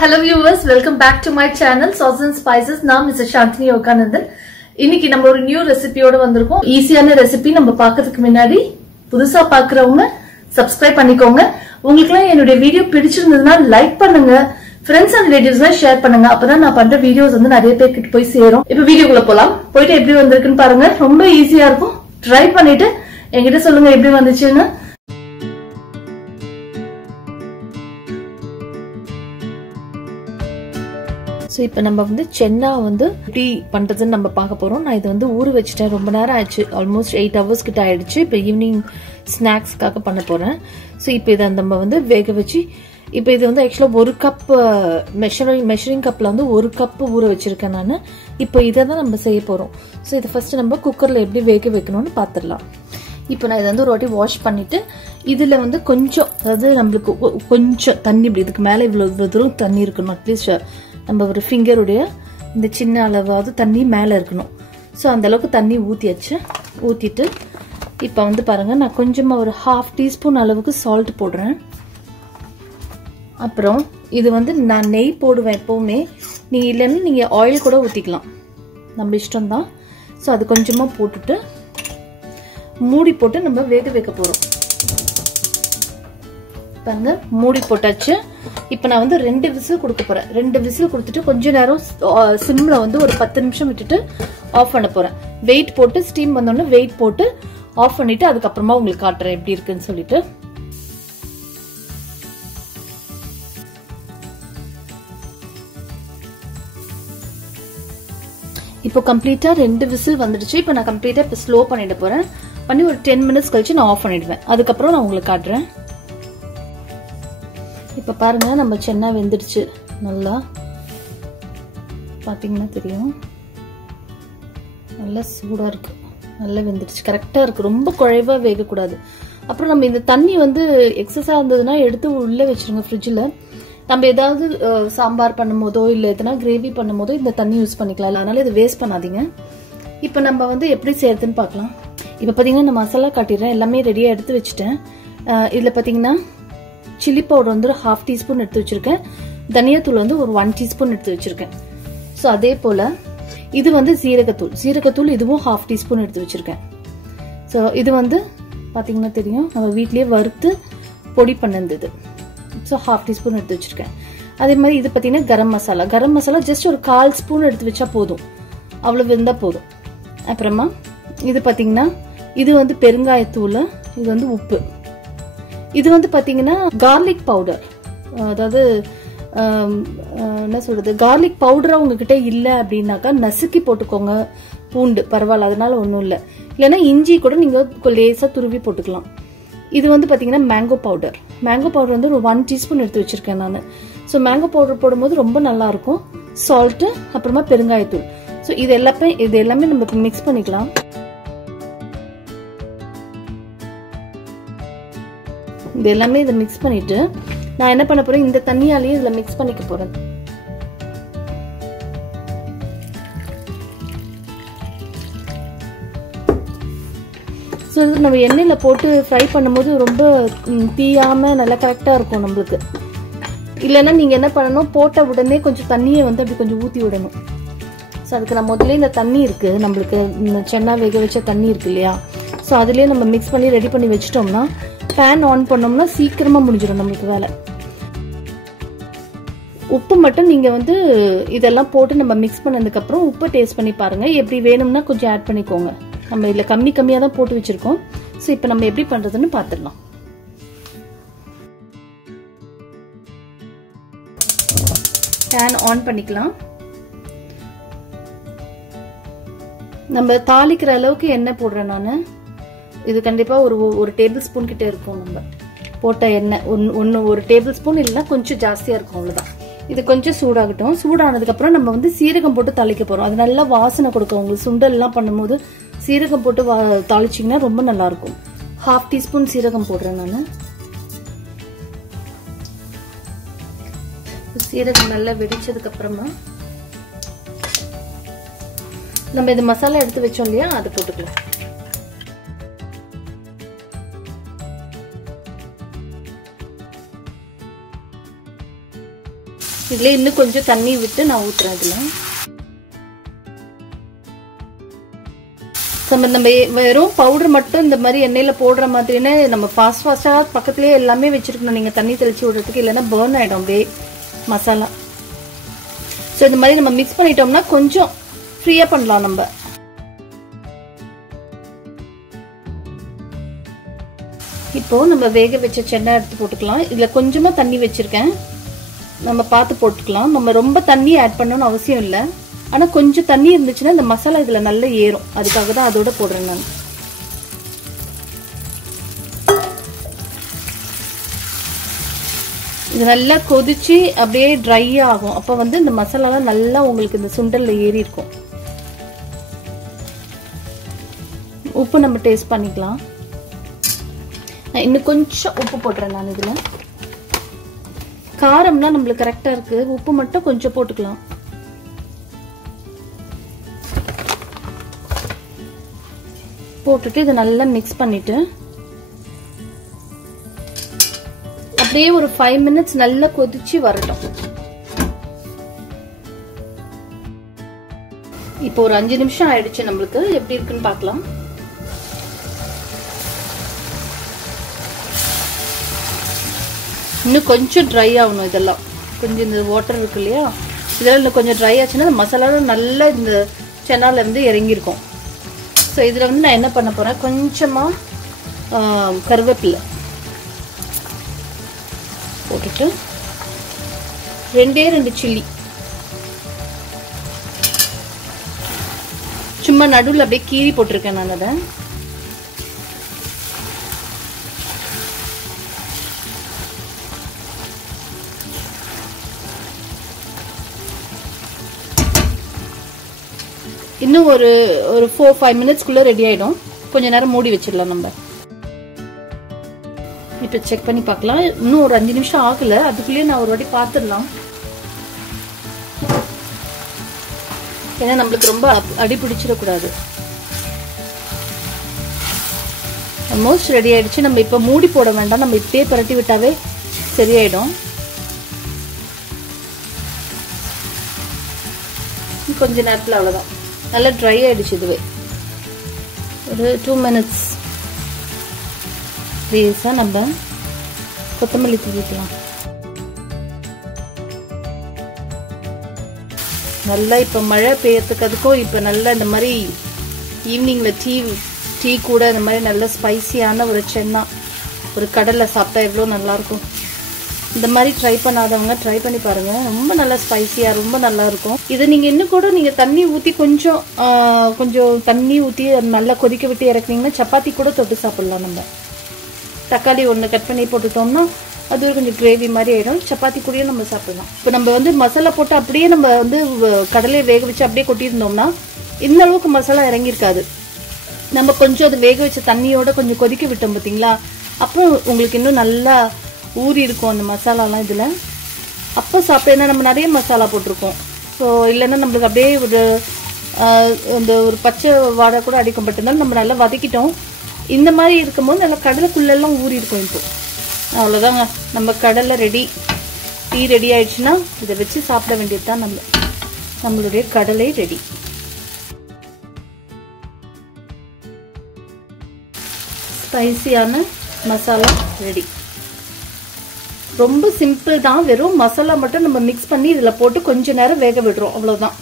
Hello viewers, welcome back to my channel Sauces and Spices. நான் Mr. Shanthini YOGANANDHAN. இன்னைக்கு நம்ம ஒரு new ரெசிபியோட வந்திருக்கோம். ஈஸியான ரெசிபி. நம்ம பார்க்கிறதுக்கு முன்னாடி புதுசா பார்க்கறவங்க சப்ஸ்கிரைப் பண்ணிக்கோங்க. உங்களுக்கு என்னோட வீடியோ பிடிச்சிருந்ததுனா லைக் பண்ணுங்க. Friends and relatives ஷேர் பண்ணுங்க. அப்பதான் நான் பண்ற வீடியோஸ் வந்து நிறைய பேருக்கு போய் சேரும். இப்போ வீடியோக்குள்ள போலாம். போயிட்டு எப்படி வந்திருக்குன்னு பாருங்க. ரொம்ப ஈஸியா இருக்கும். ட்ரை பண்ணிட்டு என்கிட்ட சொல்லுங்க எப்படி வந்துச்சுன்னு. So இப்போ நம்ம வந்து சென்னா வந்து எப்படி பண்றதுன்னு நம்ம பார்க்க போறோம். நான் இது வந்து ஊற வச்சிட்டேன், ரொம்ப நேரம் ஆயிடுச்சு, ஆல்மோஸ்ட் 8 hours கிட்ட ஆயிடுச்சு. இப்போ ஈவினிங் ஸ்நாக்ஸ்க்காக பண்ண போறேன். ஸோ இப்போ இதை நம்ம வந்து வேக வச்சு, இப்போ இது வந்து ஆக்சுவலாக ஒரு கப் மெஷரிங் கப்ல வந்து ஒரு கப் ஊற வச்சிருக்கேன் நான். இப்போ இதை தான் நம்ம செய்ய போறோம். ஸோ இதை ஃபர்ஸ்ட் நம்ம குக்கர்ல எப்படி வேக வைக்கணும்னு பார்த்துடலாம். இப்போ நான் இதை வந்து ஒரு வாட்டி வாஷ் பண்ணிட்டு இதுல வந்து கொஞ்சம், அதாவது நம்மளுக்கு கொஞ்சம் தண்ணி, இப்படி இதுக்கு மேலே இவ்வளவு தூரம் தண்ணி இருக்கணும். அட்லீஸ்ட் நம்ம ஒரு ஃபிங்கருடைய இந்த சின்ன அளவாவது தண்ணி மேலே இருக்கணும். ஸோ அந்த அளவுக்கு தண்ணி ஊற்றிட்டு இப்போ வந்து பாருங்க, நான் கொஞ்சமாக ஒரு 1/2 டீஸ்பூன் அளவுக்கு சால்ட் போடுறேன். அப்புறம் இது வந்து நான் நெய் போடுவேன் எப்பவுமே. நீ இல்லைன்னு நீங்கள் ஆயில் கூட ஊற்றிக்கலாம், நம்ம இஷ்டம்தான். ஸோ அது கொஞ்சமாக போட்டுட்டு மூடி போட்டு நம்ம வேக வைக்க போகிறோம். பாருங்க, மூடி போட்டாச்சு. இப்போ நான் வந்து 2 விசில் கொடுக்க போறேன். 2 விசில் கொடுத்துட்டு கொஞ்ச நேரம் சிம்ல வந்து ஒரு 10 நிமிஷம் விட்டுட்டு ஆஃப் பண்ண போறேன். வெயிட் போட்டு ஸ்டீம் வந்தோடனே வெயிட் போட்டு ஆஃப் பண்ணிட்டு அதுக்கப்புறமா உங்களுக்கு காட்டுறேன் எப்படி இருக்குன்னு சொல்லிட்டு. இப்போ கம்ப்ளீட்டா 2 விசில் வந்துடுச்சு. இப்போ நான் கம்ப்ளீட்டா இப்போ ஸ்லோ பண்ணிட போறேன். பண்ணி ஒரு 10 மினிட்ஸ் கழிச்சு நான் ஆஃப் பண்ணிடுவேன். அதுக்கப்புறம் நான் உங்களுக்கு காட்டுறேன். இப்ப பாருங்க, நம்ம சென்னா வெந்துடுச்சு. நல்லா பாத்தீங்கன்னா தெரியும், நல்லா சூடா இருக்கு, நல்லா வெந்துடுச்சு, கரெக்டா இருக்கு. ரொம்ப குழைவா வேகக்கூடாது. அப்புறம் நம்ம இந்த தண்ணி வந்து எக்ஸஸா இருந்ததுன்னா எடுத்து உள்ள வச்சிருங்க ஃப்ரிட்ஜில். நம்ம ஏதாவது சாம்பார் பண்ணும் போதோ இல்லை எதனா கிரேவி பண்ணும் போதோ இந்த தண்ணி யூஸ் பண்ணிக்கலாம். அதனால இதை வேஸ்ட் பண்ணாதீங்க. இப்போ நம்ம வந்து எப்படி செய்யறதுன்னு பார்க்கலாம். இப்போ பார்த்தீங்கன்னா நான் மசாலா காட்டிடுறேன். எல்லாமே ரெடியாக எடுத்து வச்சுட்டேன். இதில் பார்த்தீங்கன்னா சில்லி பவுடர் வந்து 1/2 டீஸ்பூன் எடுத்து வச்சிருக்கேன். தனியா தூள் வந்து ஒரு 1 டீஸ்பூன் எடுத்து வச்சிருக்கேன். ஸோ அதே போல இது வந்து சீரகத்தூள் இதுவும் 1/2 டீஸ்பூன் எடுத்து வச்சிருக்கேன். ஸோ இது வந்து பார்த்தீங்கன்னா தெரியும், நம்ம வீட்லயே வறுத்து பொடி பண்ணது. ஸோ 1/2 டீஸ்பூன் எடுத்து வச்சிருக்கேன். அதே மாதிரி இது பார்த்தீங்கன்னா கரம் மசாலா ஜஸ்ட் ஒரு 1/4 ஸ்பூன் எடுத்து வச்சா போதும், அவ்வளவு இருந்தா போதும். அப்புறமா இது பார்த்தீங்கன்னா இது வந்து பெருங்காயத்தூள், இது வந்து உப்பு. இது வந்து பாத்தீங்கன்னா கார்லிக் பவுடர், அதாவது என்ன சொல்றது, கார்லிக் பவுடரா உங்ககிட்ட இல்ல அப்படின்னாக்கா நசுக்கி போட்டுக்கோங்க. பூண்டு பரவாயில்ல, அதனால ஒன்றும் இல்லை. இல்லைன்னா இஞ்சி கூட நீங்க லேசா துருவி போட்டுக்கலாம். இது வந்து பாத்தீங்கன்னா மேங்கோ பவுடர் வந்து ஒரு 1 டீஸ்பூன் எடுத்து வச்சிருக்கேன் நான். ஸோ மேங்கோ பவுடர் போடும்போது ரொம்ப நல்லா இருக்கும். சால்ட், அப்புறமா பெருங்காயத்தூள். ஸோ இது எல்லாமே நம்ம மிக்ஸ் பண்ணிக்கலாம். இது எல்லாமே இதை மிக்ஸ் பண்ணிட்டு நான் என்ன பண்ண போறேன், இந்த தண்ணியாலேயே இதுல மிக்ஸ் பண்ணிக்க போறேன். ஸோ இது நம்ம எண்ணெயில போட்டு ஃப்ரை பண்ணும்போது ரொம்ப தீயாம நல்லா கரெக்டா இருக்கும் நம்மளுக்கு. இல்லைன்னா நீங்க என்ன பண்ணணும், போட்ட உடனே கொஞ்சம் தண்ணியை வந்து அப்படி கொஞ்சம் ஊத்தி விடணும். ஸோ அதுக்கு நான் முதல்ல இந்த தண்ணி இருக்கு, நம்மளுக்கு சென்னா வேக வச்ச தண்ணி இருக்கு இல்லையா, ஸோ அதுலயே நம்ம மிக்ஸ் பண்ணி ரெடி பண்ணி வச்சிட்டோம்னா பேன் ஆன் பண்ணோம்னா சீக்கிரமா முடிஞ்சிடும் நம்மளுக்கு வேலை. உப்பு மட்டும் நீங்க வந்து இதெல்லாம் போட்டு நம்ம மிக்ஸ் பண்ணதுக்கு அப்புறம் உப்பு டேஸ்ட் பண்ணி பாருங்க. எப்படி வேணும்னா கொஞ்சம் ஆட் பண்ணிக்கோங்க. நம்ம இதுல கம்மியா தான் போட்டு வச்சிருக்கோம். ஸோ இப்போ நம்ம எப்படி பண்றதுன்னு பாத்துடலாம். பேன் ஆன் பண்ணிக்கலாம். நம்ம தாளிக்கிற அளவுக்கு எண்ணெய் போடுறேன் நானு. இது கண்டிப்பா ஒரு டேபிள் ஸ்பூன் கிட்ட இருக்கும். நம்ம போட்ட எண்ணெய் ஒரு டேபிள் ஸ்பூன் இல்லைன்னா கொஞ்சம் ஜாஸ்தியா இருக்கும், அவ்வளவுதான். இது கொஞ்சம் சூடாகட்டும். சூடானதுக்கு அப்புறம் நம்ம வந்து சீரகம் போட்டு தாளிக்க போறோம். அது நல்லா வாசனை கொடுக்கும். உங்களுக்கு சுண்டல் எல்லாம் பண்ணும்போது சீரகம் போட்டு தாளிச்சிங்கன்னா ரொம்ப நல்லா இருக்கும். 1/2 டீஸ்பூன் சீரகம் போடுறேன் நான். சீரகம் நல்லா வெடிச்சதுக்கு அப்புறமா நம்ம இந்த மசாலா எடுத்து வச்சோம் இல்லையா, அதை போட்டுக்கலாம். இதுல இன்னும் கொஞ்சம் தண்ணி விட்டு நான் ஊத்துறேன் இதுல. நம்ம வெறும் பவுடர் மட்டும் இந்த மாதிரி எண்ணெயில போடுற மாதிரினே நம்ம ஃபாஸ்டா பக்கத்துலயே எல்லாமே வச்சிருக்கணும் நீங்க தண்ணி தெளிச்சு விடுறதுக்கு, இல்லைன்னா பர்ன் ஆயிடும் அப்படியே மசாலா. ஸோ இந்த மாதிரி நம்ம மிக்ஸ் பண்ணிட்டோம்னா கொஞ்சம் ஃப்ரீயா பண்ணலாம் நம்ம. இப்போ நம்ம வேக வச்ச சென்னா எடுத்து போட்டுக்கலாம். இதுல கொஞ்சமா தண்ணி வச்சிருக்கேன், நம்ம பார்த்து போட்டுக்கலாம். நம்ம ரொம்ப தண்ணி ஆட் பண்ணணும்னு அவசியம் இல்லை, ஆனா கொஞ்சம் தண்ணி இருந்துச்சுன்னா இந்த மசாலா இதுல நல்லா ஏறும், அதுக்காக தான் அதோட போடுறேன் நான். இது நல்லா கொதிச்சு அப்படியே ட்ரை ஆகும், அப்ப வந்து இந்த மசாலாலாம் நல்லா உங்களுக்கு இந்த சுண்டல்ல ஏறி இருக்கும். உப்பு நம்ம டேஸ்ட் பண்ணிக்கலாம். இன்னும் கொஞ்சம் உப்பு போடுறேன் நான் இதுல. காரம்னா நம்மளுக்கு கரெக்டா இருக்கு, உப்பு மட்டும் கொஞ்சம் போட்டுக்கலாம். போட்டுட்டு இதை நல்லா மிக்ஸ் பண்ணிட்டு அப்படியே ஒரு 5 minutes நல்லா கொதிச்சு வரட்டும். இப்போ ஒரு 5 நிமிஷம் ஆயிடுச்சு, நம்மளுக்கு எப்படி இருக்குன்னு பார்க்கலாம். இன்னும் கொஞ்சம் ட்ரை ஆகணும் இதெல்லாம், கொஞ்சம் இந்த வாட்டர் இருக்கு இல்லையா, இதெல்லாம் இன்னும் கொஞ்சம் ட்ரை ஆச்சுன்னா மசாலாவும் நல்லா இந்த சென்னால இருந்து இறங்கியிருக்கும். ஸோ இதில் வந்து நான் என்ன பண்ண போறேன், கொஞ்சமா கருவேப்பிலை போட்டுட்டு 2 சில்லி சும்மா நடுவில் அப்படியே கீறி போட்டிருக்கேன் நான். அதை இன்னும் ஒரு 4-5 minutesக்குள்ள ரெடி ஆயிடும். கொஞ்ச நேரம் மூடி வச்சிடலாம் நம்ம. இப்ப செக் பண்ணி பார்க்கலாம். இன்னும் ஒரு 5 நிமிஷம் ஆகல, அதுக்குள்ளேயே நான் ஒரு வாட்டி பார்த்துடலாம். ஏன்னா நம்மளுக்கு ரொம்ப அடி பிடிச்சிடக்கூடாது. ஆல்மோஸ்ட் ரெடி ஆயிடுச்சு. நம்ம இப்ப மூடி போட வேண்டாம், நம்ம இப்படியே பரட்டி விட்டாவே சரியாயிடும். கொஞ்ச நேரத்துல அவ்வளவுதான், நல்லா ட்ரை ஆயிடுச்சு. இதுவே ஒரு 2 minutes லேசா நம்ம கொத்தமல்லி தூவிக்கலாம். நல்லா இப்ப மழை பெய்யறதுக்கு அதுக்கும் இப்ப நல்லா இந்த மாதிரி ஈவினிங்ல டீ கூட இந்த மாதிரி நல்ல ஸ்பைசியான ஒரு சென்னா ஒரு கடலை சாப்பிட்டா எவ்வளவு நல்லா இருக்கும். இந்த மாதிரி ட்ரை பண்ணாதவங்க ட்ரை பண்ணி பாருங்க, ரொம்ப நல்லா ஸ்பைசியா ரொம்ப நல்லா இருக்கும். இது நீங்க இன்னும் கூட நீங்க தண்ணி ஊத்தி கொஞ்சம் தண்ணி ஊத்தி நல்லா கொதிக்க விட்டு இறக்குனீங்கன்னா சப்பாத்தி கூட தொட்டு சாப்பிடலாம். நம்ம தக்காளி ஒன்று கட் பண்ணி போட்டுட்டோம்னா அது கொஞ்சம் கிரேவி மாதிரி ஆயிடும், சப்பாத்தி கூடயே நம்ம சாப்பிடலாம். இப்போ நம்ம வந்து மசாலா போட்டு அப்படியே நம்ம வந்து கடலையை வேக வச்சு அப்படியே கொட்டியிருந்தோம்னா இந்த அளவுக்கு மசாலா இறங்கியிருக்காது. நம்ம கொஞ்சம் அது வேக வச்ச தண்ணியோட கொஞ்சம் கொதிக்க விட்டோம் பார்த்தீங்களா, அப்புறம் உங்களுக்கு இன்னும் நல்லா ஊறி இருக்கும் அந்த மசாலாலாம் இதுல. அப்போ சாப்பிட்டா நம்ம நிறைய மசாலா போட்டிருக்கோம். ஸோ இல்லைன்னா நம்மளுக்கு அப்படியே ஒரு பச்சை வாடை கூட அடிக்கும். பட் இருந்தாலும் நம்ம நல்லா வதக்கிட்டோம். இந்த மாதிரி இருக்கும்போது நல்லா கடலைக்குள்ளெல்லாம் ஊறி இருக்கும். இப்போ அவ்வளோதாங்க, நம்ம கடலை ரெடி. டீ ரெடி ஆயிடுச்சுன்னா இதை வச்சு சாப்பிட வேண்டியது தான். நம்மளுடைய கடலை ரெடி. ஸ்பைசியான மசாலா ரெடி. ரொம்ப சிம்பிள் தான், வெறும் மசாலா மட்டும் நம்ம மிக்ஸ் பண்ணி இதுல போட்டு கொஞ்ச நேரம் வேக விடுறோம், அவ்வளவுதான்.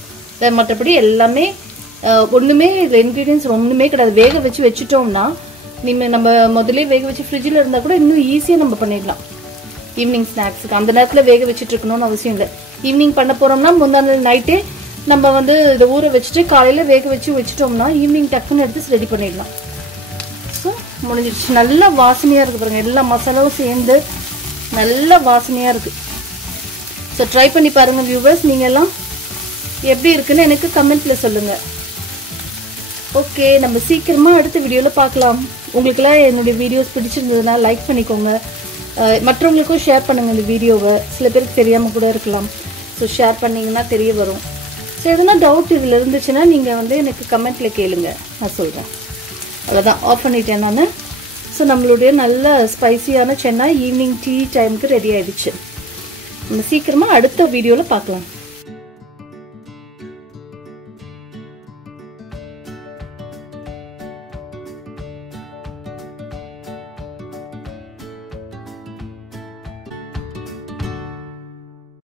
மற்றபடி எல்லாமே ஒண்ணுமே இதுல இன்கிரீடியன்ஸ் ஒண்ணுமே கிடையாது. வேக வச்சு வச்சுட்டோம்னா நம்ம முதல்ல வேக வச்சு ஃப்ரிட்ஜில் இருந்தா கூட இன்னும் ஈஸியா நம்ம பண்ணிடலாம். ஈவினிங் ஸ்நாக்ஸுக்கு அந்த நேரத்துல வேக வச்சுட்டு இருக்கணும்னு அவசியம் இல்லை. ஈவினிங் பண்ண போறோம்னா முந்தான நைட்டே நம்ம வந்து இதை ஊற வச்சுட்டு காலையில வேக வச்சுட்டோம்னா ஈவினிங் டக்குன்னு எடுத்து ரெடி பண்ணிடலாம். ஸோ முடிஞ்சிடுச்சு. நல்லா வாசனையா இருக்கு பாருங்க, எல்லா மசாலாவும் சேர்ந்து நல்ல வாசனையா இருக்கு. ஸோ ட்ரை பண்ணி பாருங்க வியூவர்ஸ். நீங்க எல்லாம் எப்படி இருக்குன்னு எனக்கு கமெண்ட்ல சொல்லுங்க. ஓகே, நம்ம சீக்கிரமா அடுத்த வீடியோல பார்க்கலாம். உங்களுக்குலாம் என்னுடைய வீடியோஸ் பிடிச்சிருந்ததுன்னா லைக் பண்ணிக்கோங்க, மற்றவங்களுக்கும் ஷேர் பண்ணுங்க இந்த வீடியோவை. சில பேருக்கு தெரியாம கூட இருக்கலாம். ஸோ ஷேர் பண்ணீங்கன்னா தெரிய வரும். ஸோ எதனா டவுட் இதுல இருந்துச்சுன்னா நீங்க வந்து எனக்கு கமெண்ட்ல கேளுங்க, நான் சொல்றேன். அவ்வளோதான், ஆஃப் பண்ணிட்டேன் நான். ஸோ நம்மளுடைய நல்ல ஸ்பைசியான சென்னா ஈவினிங் டீ டைமுக்கு ரெடி ஆயிடுச்சு. நம்ம சீக்கிரமா அடுத்த வீடியோல பார்க்கலாம்.